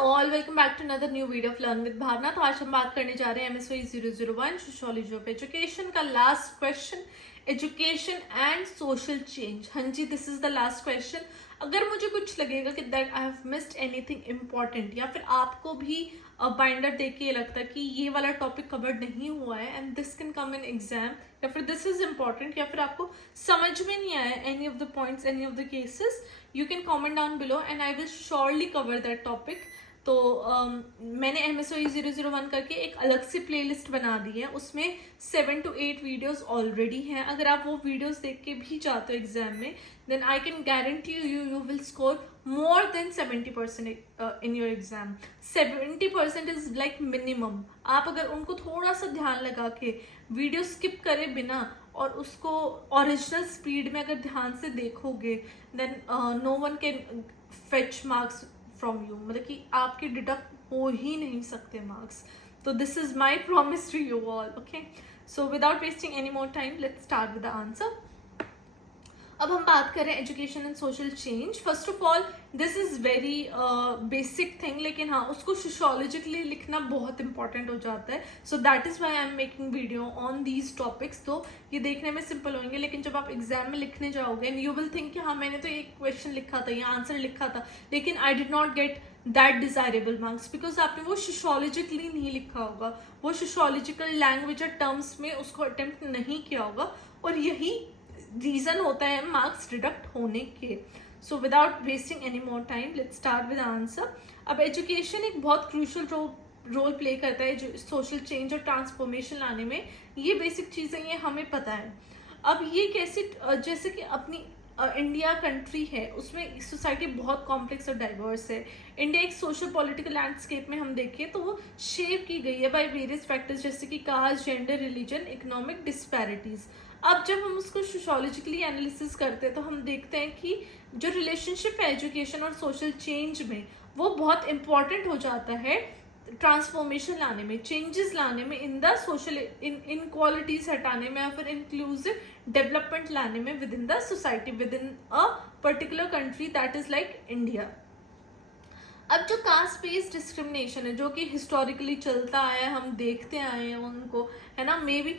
All, welcome back to another new video of learn with Bhavna. तो आज हम बात करने जा रहे हैं MSOE 001 सोशियोलॉजी ऑफ एजुकेशन का last question, education and social change. हाँ जी, this is the last question. अगर मुझे कुछ लगेगा कि that I have missed anything important, या फिर आपको भी बाइंडर देख के ये लगता है कि ये वाला टॉपिक कवर्ड नहीं हुआ है and this can come in exam, या फिर दिस इज इम्पॉर्टेंट, या फिर आपको समझ में नहीं आया any of the points, any of the cases, you can comment down below and I will surely cover that topic. तो मैंने MSOE 001 करके एक अलग से प्लेलिस्ट बना दी है, उसमें 7 to 8 वीडियोस ऑलरेडी हैं। अगर आप वो वीडियोस देख के भी जाते हो एग्जाम में, then I can guarantee you will score more than 70% in your exam. 70% is like minimum. आप अगर उनको थोड़ा सा ध्यान लगा के वीडियो स्किप करे बिना और उसको ओरिजिनल स्पीड में अगर ध्यान से देखोगे, then no one can fetch marks from you, मतलब कि आपके डिडक्ट हो ही नहीं सकते मार्क्स। तो this is my promise to you all. Okay, so without wasting any more time, let's start with the answer. अब हम बात करें education and social change. First of all this is very basic thing, लेकिन हाँ, उसको सोशियोलॉजिकली लिखना बहुत important हो जाता है। So that is why I am making video on these topics. तो ये देखने में सिंपल होंगे, लेकिन जब आप एग्जाम में लिखने जाओगे एंड यू विल थिंक कि हाँ, मैंने तो एक क्वेश्चन लिखा था या आंसर लिखा था, लेकिन I did not get that desirable marks, because आपने वो सोशियोलॉजिकली नहीं लिखा होगा, वो सोशियोलॉजिकल लैंग्वेज और टर्म्स में उसको अटेम्प्ट नहीं किया होगा, और यही रीजन होता है मार्क्स डिडक्ट होने के। सो without wasting any more time, let's start with answer. अब एजुकेशन एक बहुत क्रूशल रोल प्ले करता है जो सोशल चेंज और ट्रांसफॉर्मेशन लाने में। ये बेसिक चीज़ें ये हमें पता है। अब ये कैसे, जैसे कि अपनी इंडिया कंट्री है, उसमें सोसाइटी बहुत कॉम्प्लेक्स और डाइवर्स है। इंडिया एक सोशल पॉलिटिकल लैंडस्केप में हम देखें तो वो शेप की गई है बाय वेरियस फैक्टर्स, जैसे कि caste, gender, religion, economic disparities. अब जब हम उसको सोशियोलॉजिकली एनालिसिस करते हैं तो हम देखते हैं कि जो रिलेशनशिप है एजुकेशन और सोशल चेंज में, वो बहुत इंपॉर्टेंट हो जाता है ट्रांसफॉर्मेशन लाने में, चेंजेस लाने में, इन द सोशल इनक्वालिटीज हटाने में, या फिर इंक्लूसिव डेवलपमेंट लाने में with in the society, with in a particular country that is like India. अब जो कास्ट बेस्ड डिस्क्रिमिनेशन है, जो कि हिस्टोरिकली चलता आया है, हम देखते आए हैं उनको, है ना, मे बी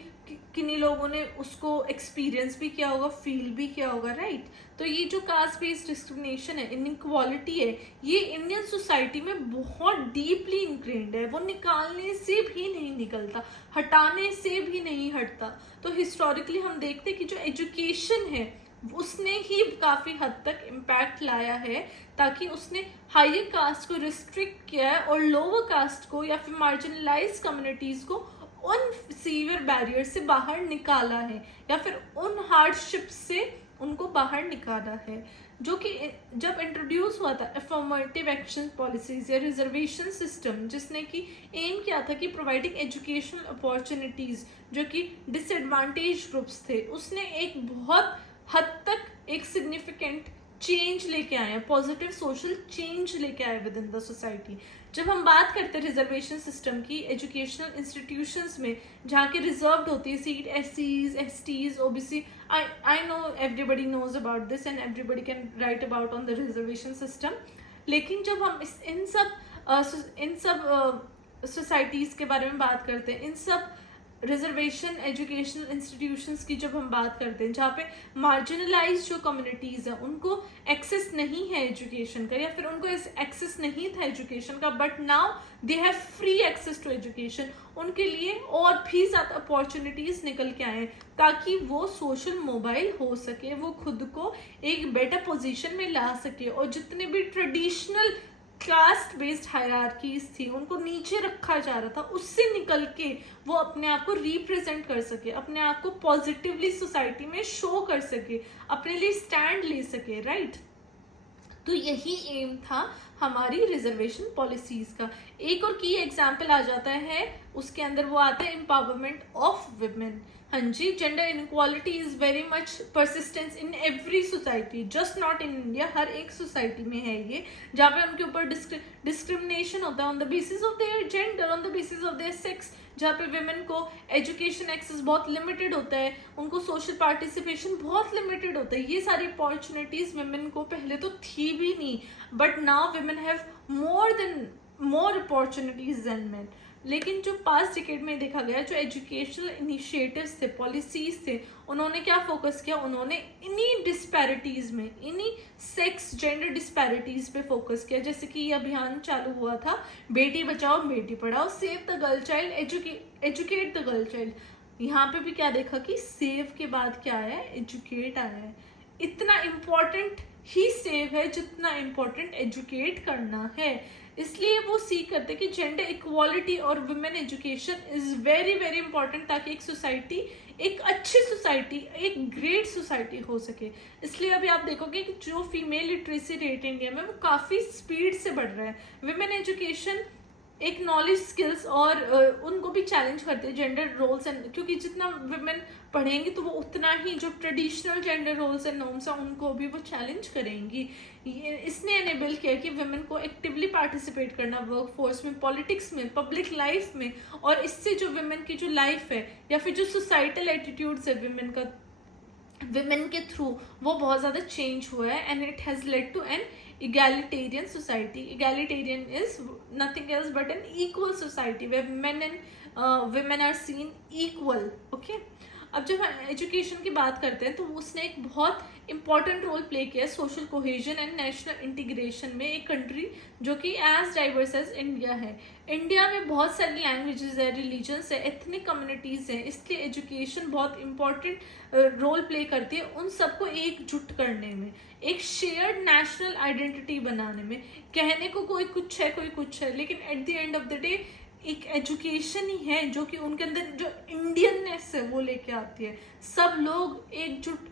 किन्हीं लोगों ने उसको एक्सपीरियंस भी किया होगा, फील भी किया होगा, राइट। तो ये जो कास्ट बेस्ड डिस्क्रिमिनेशन है, इनइक्वालिटी है, ये इंडियन सोसाइटी में बहुत डीपली इंग्रेन्ड है, वो निकालने से भी नहीं निकलता, हटाने से भी नहीं हटता। तो हिस्टोरिकली हम देखते हैं कि जो एजुकेशन है उसने ही काफी हद तक इम्पैक्ट लाया है, ताकि उसने हायर कास्ट को रिस्ट्रिक्ट किया है और लोअर कास्ट को या फिर मार्जिनलाइज कम्युनिटीज को उन सीवियर बैरियर से बाहर निकाला है, या फिर उन हार्डशिप से उनको बाहर निकाला है, जो कि जब इंट्रोड्यूस हुआ था अफर्मेटिव एक्शन पॉलिसीज या रिजर्वेशन सिस्टम, जिसने कि एम किया था कि प्रोवाइडिंग एजुकेशनल अपॉर्चुनिटीज जो कि डिसएडवांटेज ग्रुप्स थे, उसने एक बहुत हद तक एक सिग्निफिकेंट चेंज लेके आए हैं, पॉजिटिव सोशल चेंज लेके आए विद इन द सोसाइटी। जब हम बात करते हैं रिजर्वेशन सिस्टम की एजुकेशनल इंस्टीट्यूशंस में, जहाँ की रिजर्व्ड होती है seat SCs, STs, OBC, I know everybody knows about this and everybody can write about on the reservation system. लेकिन जब हम इन सब सोसाइटीज के बारे में बात करते हैं, इन सब रिजर्वेशन एजुकेशनल इंस्टीट्यूशंस की जब हम बात करते हैं, जहाँ पे मार्जिनलाइज जो कम्युनिटीज हैं उनको एक्सेस नहीं है एजुकेशन का, या फिर उनको एक्सेस नहीं था एजुकेशन का, but now they have free access to education, उनके लिए और भी ज़्यादा अपॉर्चुनिटीज निकल के आए ताकि वो सोशल मोबाइल हो सके, वो खुद को एक बेटर पोजीशन में ला सके, और जितने भी ट्रेडिशनल कास्ट बेस्ड हायरार्कीज थी उनको नीचे रखा जा रहा था, उससे निकल के वो अपने आप को रिप्रेजेंट कर सके, अपने आप को पॉजिटिवली सोसाइटी में शो कर सके, अपने लिए स्टैंड ले सके, राइट। तो यही एम था हमारी रिजर्वेशन पॉलिसीज का। एक और की एग्जाम्पल आ जाता है, उसके अंदर वो आता है एम्पावरमेंट ऑफ वुमेन। हाँ जी, gender inequality is very much persistence in every society, just not in India, हर एक सोसाइटी में है ये, जहाँ पे उनके ऊपर डिस्क्रिमिनेशन होता है on the basis of their gender, on the basis of their sex, जहाँ पे विमेन को एजुकेशन एक्सेस बहुत लिमिटेड होता है, उनको सोशल पार्टिसिपेशन बहुत लिमिटेड होता है। ये सारी अपॉर्चुनिटीज विमेन को पहले तो थी भी नहीं, but now women have more opportunities than men. लेकिन जो पास्ट डिकेड में देखा गया, जो एजुकेशनल इनिशिएटिव्स थे, पॉलिसीज थे, उन्होंने क्या फोकस किया, उन्होंने इन्हीं डिस्पैरिटीज में, इन्हीं सेक्स जेंडर डिस्पैरिटीज पे फोकस किया. जैसे कि ये अभियान चालू हुआ था, Beti Bachao Beti Padhao, save the girl child, educate the girl child. यहाँ पे भी क्या देखा कि सेव के बाद क्या आया है, एजुकेट आया है. इतना इम्पोर्टेंट ही सेव है जितना इम्पोर्टेंट एजुकेट करना है. इसलिए वो सीख करते कि जेंडर इक्वालिटी और women education is very very important, ताकि एक सोसाइटी, एक अच्छी सोसाइटी, एक ग्रेट सोसाइटी हो सके. इसलिए अभी आप देखोगे कि जो फीमेल लिटरेसी रेट इंडिया में वो काफ़ी स्पीड से बढ़ रहा है. वुमेन एजुकेशन एक नॉलेज स्किल्स और उनको भी चैलेंज करते हैं जेंडर रोल्स एंड, क्योंकि जितना वुमेन पढ़ेंगी तो वो उतना ही जो traditional gender roles and norms हैं उनको भी वो चैलेंज करेंगी. इसने एनेबल किया कि वुमेन को एक्टिवली पार्टिसिपेट करना वर्क फोर्स में, पॉलिटिक्स में, पब्लिक लाइफ में. और इससे जो वुमेन की जो लाइफ है या फिर जो सोसाइटल एटीट्यूड्स है वुमेन के थ्रू, वो बहुत ज़्यादा चेंज हुआ है. And it has led to an egalitarian society. Egalitarian is nothing else but an equal society where men and women are seen equal. Okay. अब जब हम एजुकेशन की बात करते हैं तो उसने एक बहुत इंपॉर्टेंट रोल प्ले किया social cohesion and national integration में. एक कंट्री जो कि एज डाइवर्स एज इंडिया है. इंडिया में बहुत सारी लैंग्वेजेस है, रिलीजन्स है, एथनिक कम्युनिटीज़ हैं. इसलिए एजुकेशन बहुत इंपॉर्टेंट रोल प्ले करती है उन सबको एकजुट करने में, एक शेयर्ड नेशनल आइडेंटिटी बनाने में. कहने को कोई कुछ है, कोई कुछ है, लेकिन at the end of the day एक एजुकेशन ही है जो कि उनके अंदर जो इंडियननेस है वो लेके आती है. सब लोग एकजुट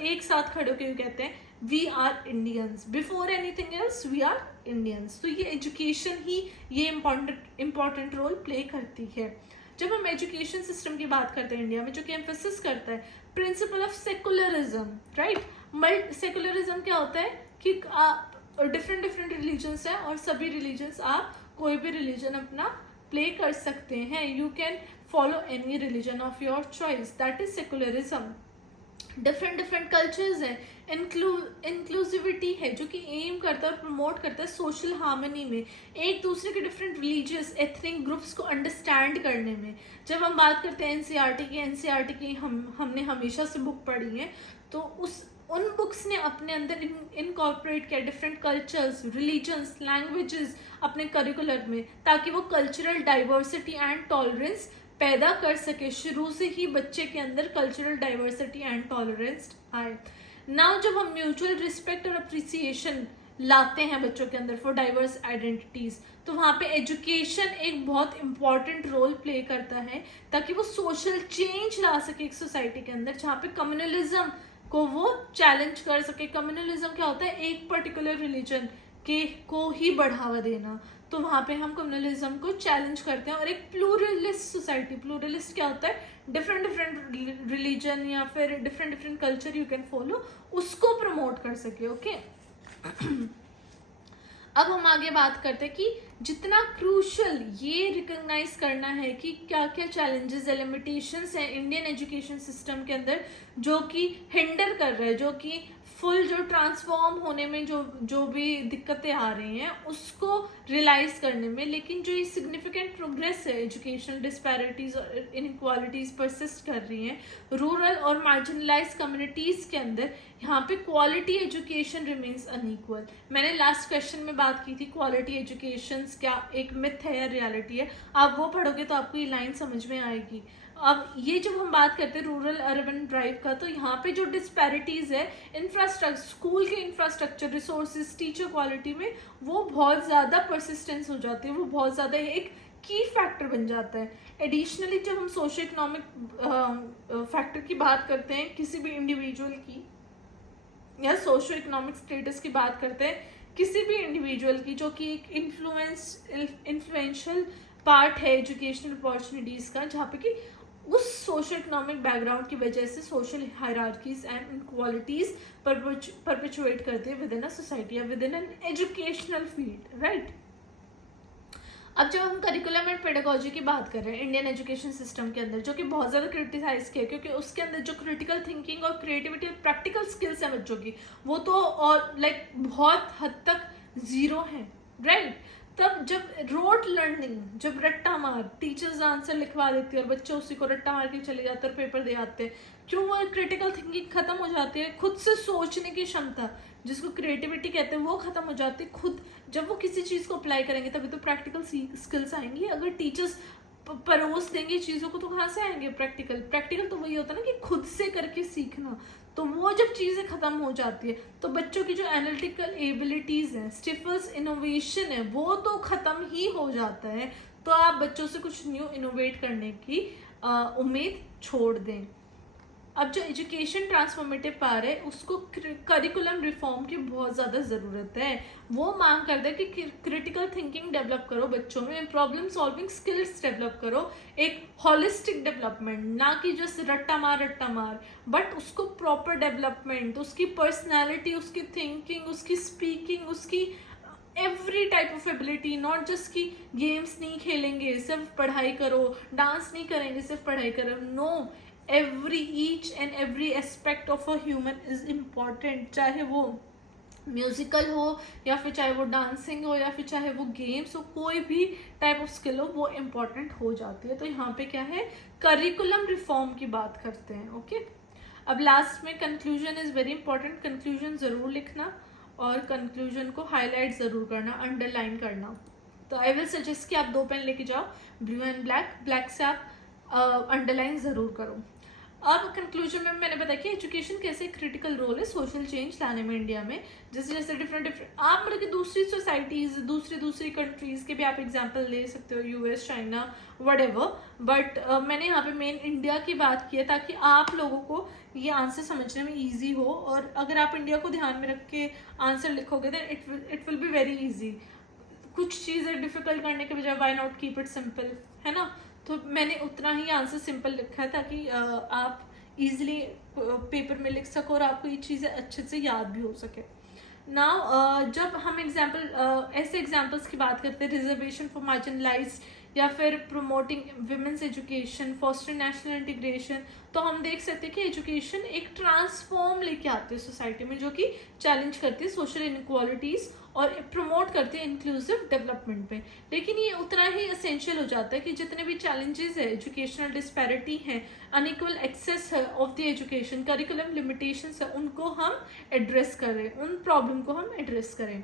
एक साथ खड़े होकर कहते हैं we are Indians, before anything else we are Indians. तो ये एजुकेशन ही ये इम्पॉर्टेंट रोल प्ले करती है. जब हम एजुकेशन सिस्टम की बात करते हैं इंडिया में, जो कि एम्फेसिस करता है principle of secularism, right. Secularism क्या होता है कि डिफरेंट रिलीजन्स हैं और सभी रिलीजन्स, आप कोई भी रिलीजन अपना प्ले कर सकते हैं. You can follow any religion of your choice, that is secularism. Different cultures हैं, इंक्लूसिविटी है जो कि एम करता है और प्रमोट करता है सोशल हार्मनी में, एक दूसरे के डिफरेंट रिलीजियस एथनिक ग्रुप्स को अंडरस्टैंड करने में. जब हम बात करते हैं एनसीईआरटी की हमने हमेशा से बुक पढ़ी है, तो उन बुक्स ने अपने अंदर इनकॉर्पोरेट किया डिफरेंट कल्चर्स, रिलीजन्स, लैंग्वेजेस अपने करिकुलर में, ताकि वो कल्चरल डाइवर्सिटी एंड टॉलरेंस पैदा कर सके. शुरू से ही बच्चे के अंदर कल्चरल डाइवर्सिटी एंड टॉलरेंस आए. नाउ जब हम म्यूचुअल रिस्पेक्ट और अप्रिसिएशन लाते हैं बच्चों के अंदर फॉर डाइवर्स आइडेंटिटीज, तो वहाँ पे एजुकेशन एक बहुत इंपॉर्टेंट रोल प्ले करता है, ताकि वो सोशल चेंज ला सके एक सोसाइटी के अंदर, जहाँ पे कम्युनलिज्म को वो चैलेंज कर सके. कम्युनलिज्म क्या होता है, एक पर्टिकुलर रिलीजन के को ही बढ़ावा देना. तो वहाँ पे हम कम्युनलिज्म को चैलेंज करते हैं और एक प्लूरलिस्ट सोसाइटी, प्लूरलिस्ट क्या होता है, डिफरेंट रिलीजन या फिर different culture you can follow, उसको प्रमोट कर सके. ओके. अब हम आगे बात करते हैं कि जितना क्रूशल ये रिकॉग्नाइज करना है कि क्या क्या चैलेंजेस है, लिमिटेशंस हैं इंडियन एजुकेशन सिस्टम के अंदर जो कि हिंडर कर रहे हैं, जो कि फुल जो ट्रांसफॉर्म होने में जो भी दिक्कतें आ रही हैं उसको रियलाइज करने में. लेकिन जो ये सिग्निफिकेंट प्रोग्रेस है, एजुकेशनल डिस्पैरिटीज और इनइक्वालिटीज परसिस्ट कर रही हैं रूरल और मार्जिनलाइज कम्युनिटीज के अंदर, यहाँ पे क्वालिटी एजुकेशन रिमेन्स अनइक्वल. मैंने लास्ट क्वेश्चन में बात की थी क्वालिटी एजुकेशन क्या एक मिथ है या रियलिटी है. आप वो पढ़ोगे तो आपको ये लाइन समझ में आएगी. अब ये जब हम बात करते हैं रूरल अर्बन ड्राइव का, तो यहाँ पे जो डिस्पैरिटीज है इंफ्रास्ट्रक्चर, स्कूल के इंफ्रास्ट्रक्चर, रिसोर्सेज, टीचर क्वालिटी में, वो बहुत ज़्यादा परसिस्टेंस हो जाती है, वो बहुत ज़्यादा एक की फैक्टर बन जाता है. एडिशनली जब हम सोशो इकोनॉमिक फैक्टर की बात करते हैं किसी भी इंडिविजुअल की, या सोशो इकोनॉमिक स्टेटस की बात करते हैं किसी भी इंडिविजुअल की, जो कि एक इन्फ्लुएंशियल पार्ट है एजुकेशनल अपॉर्चुनिटीज का, जहाँ पे कि उस सोशल इकोनॉमिक बैकग्राउंड की वजह से social hierarchies and inequalities perpetuate करते हैं विद इन अ सोसाइटी या with in an educational field, right. अब जब हम करिकुलम एंड पेडागोजी की बात कर रहे हैं इंडियन एजुकेशन सिस्टम के अंदर, जो कि बहुत ज़्यादा क्रिटिसाइज किया, क्योंकि उसके अंदर जो क्रिटिकल थिंकिंग और क्रिएटिविटी और प्रैक्टिकल स्किल्स हैं बच्चों की, वो तो और बहुत हद तक जीरो हैं, राइट. तब जब रोट लर्निंग, जब रट्टा मार, टीचर्स आंसर लिखवा देती है और बच्चे उसी को रट्टा मार के चले जाते हैं और पेपर दे आते हैं, क्यों? वो क्रिटिकल थिंकिंग खत्म हो जाती है, खुद से सोचने की क्षमता जिसको क्रिएटिविटी कहते हैं वो खत्म हो जाती है। खुद जब वो किसी चीज़ को अप्लाई करेंगे तभी तो प्रैक्टिकल स्किल्स आएंगी। अगर टीचर्स परोस देंगे चीज़ों को तो कहाँ से आएंगे प्रैक्टिकल तो वही होता है ना कि खुद से करके सीखना। तो वो जब चीज़ें खत्म हो जाती है तो बच्चों की जो एनालिटिकल एबिलिटीज़ हैं, स्टिफल्स इनोवेशन है, वो तो ख़त्म ही हो जाता है। तो आप बच्चों से कुछ न्यू इनोवेट करने की उम्मीद छोड़ दें। अब जो एजुकेशन ट्रांसफॉर्मेटिव पावर है उसको करिकुलम रिफॉर्म की बहुत ज़्यादा ज़रूरत है। वो मांग करता है कि क्रिटिकल थिंकिंग डेवलप करो बच्चों में, प्रॉब्लम सॉल्विंग स्किल्स डेवलप करो, एक हॉलिस्टिक डेवलपमेंट, ना कि जस्ट रट्टा मार, बट उसको प्रॉपर डेवलपमेंट, उसकी पर्सनैलिटी, उसकी थिंकिंग, उसकी स्पीकिंग, उसकी every type of ability. Not just कि गेम्स नहीं खेलेंगे सिर्फ पढ़ाई करो, डांस नहीं करेंगे सिर्फ पढ़ाई करो, no, each and every aspect of a human is important। चाहे वो म्यूजिकल हो या फिर चाहे वो डांसिंग हो या फिर चाहे वो गेम्स हो, कोई भी टाइप ऑफ स्किल हो वो इम्पॉर्टेंट हो जाती है। तो यहाँ पे क्या है, करिकुलम रिफॉर्म की बात करते हैं। ओके, अब लास्ट में conclusion is very important. Conclusion ज़रूर लिखना और कंक्लूजन को हाईलाइट ज़रूर करना, अंडरलाइन करना। तो आई विल सजेस्ट कि आप 2 पेन लेके जाओ, ब्लू एंड ब्लैक से आप अंडरलाइन ज़रूर करो। अब कंक्लूजन में मैंने बताया कि एजुकेशन कैसे क्रिटिकल रोल है सोशल चेंज लाने में इंडिया में। जैसे जैसे डिफरेंट आप मतलब कि दूसरी सोसाइटीज़, दूसरी कंट्रीज़ के भी आप एग्जांपल ले सकते हो, यूएस, चाइना, व्हाटएवर, बट मैंने यहाँ पे मेन इंडिया की बात की है ताकि आप लोगों को ये आंसर समझने में ईजी हो। और अगर आप इंडिया को ध्यान में रख के आंसर लिखोगे then it will be very easy. कुछ चीज़ें डिफिकल्ट करने के बजाय why not keep it simple, है ना। तो मैंने उतना ही आंसर सिंपल लिखा है ताकि आप इजीली पेपर में लिख सको और आपको ये चीज़ें अच्छे से याद भी हो सके। नाउ जब हम ऐसे एग्जाम्पल्स की बात करते हैं, रिजर्वेशन फॉर मार्जिनलाइज्ड या फिर promoting women's education, fostering national integration, तो हम देख सकते हैं कि एजुकेशन एक ट्रांसफॉर्म लेके आती है सोसाइटी में, जो कि चैलेंज करती है सोशल इनइक्वालिटीज़ और प्रमोट करते हैं इंक्लूसिव डेवलपमेंट पे। लेकिन ये उतना ही एसेंशियल हो जाता है कि जितने भी चैलेंजेस है, एजुकेशनल डिस्पैरिटी है, अनइक्वल एक्सेस है of the education, curriculum limitations है, उनको हम एड्रेस करें, उन प्रॉब्लम को हम एड्रेस करें।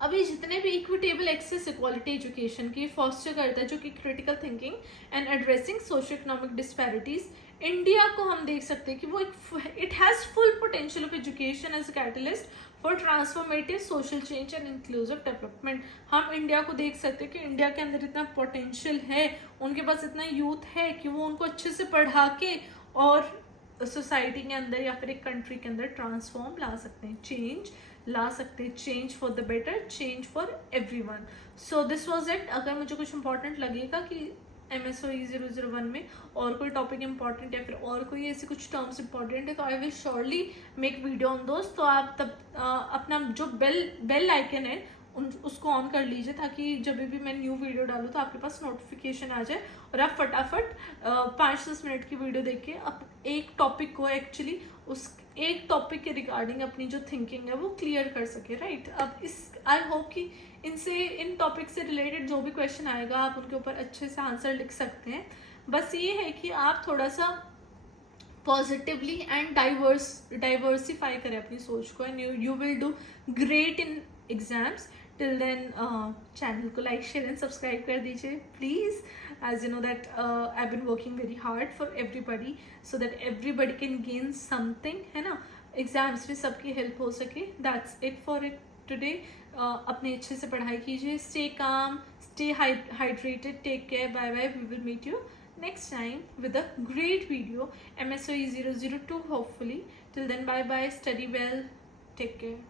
अभी जितने भी इक्विटेबल एक्सेस इक्वालिटी एजुकेशन की फॉस्टर करता है, जो कि critical thinking and addressing socio economic disparities, India को हम देख सकते हैं कि वो it has full potential of education as a catalyst for transformative social change and inclusive development. हम इंडिया को देख सकते हैं कि इंडिया के अंदर इतना पोटेंशियल है, उनके पास इतना यूथ है कि वो उनको अच्छे से पढ़ा के और सोसाइटी के अंदर या फिर एक कंट्री के अंदर ट्रांसफॉर्म ला सकते हैं, चेंज ला सकते हैं, change for the better, change for everyone. So this was it. अगर मुझे कुछ इंपॉर्टेंट लगेगा कि MSOE 001 में और कोई टॉपिक इंपॉर्टेंट या फिर और कोई ऐसे कुछ टर्म्स इंपॉर्टेंट है तो I will surely make video on दोस्त। तो आप तब अपना जो बेल आइकन है उसको ऑन कर लीजिए ताकि जब भी मैं न्यू वीडियो डालूँ तो आपके पास नोटिफिकेशन आ जाए और आप फटाफट 5-10 मिनट की वीडियो देख के अब एक टॉपिक को एक्चुअली उस एक टॉपिक के रिगार्डिंग अपनी जो थिंकिंग है वो क्लियर कर सके, राइट। अब इस आई होप कि इन टॉपिक से रिलेटेड जो भी क्वेश्चन आएगा आप उनके ऊपर अच्छे से आंसर लिख सकते हैं। बस ये है कि आप थोड़ा सा पॉजिटिवली एंड डाइवर्सिफाई करें अपनी सोच को and you will do great in exams. Till then channel को लाइक, शेयर एंड सब्सक्राइब कर दीजिए please, as you know that I've been working very hard for everybody so that everybody can gain something, है ना, exams में सबकी help हो सके। That's it for it today। अपने अच्छे से पढ़ाई कीजिए, stay calm, stay hydrated, take care, bye bye, we will meet you next time with a great video, MSOE 002 hopefully। Till then, bye bye, study well, take care।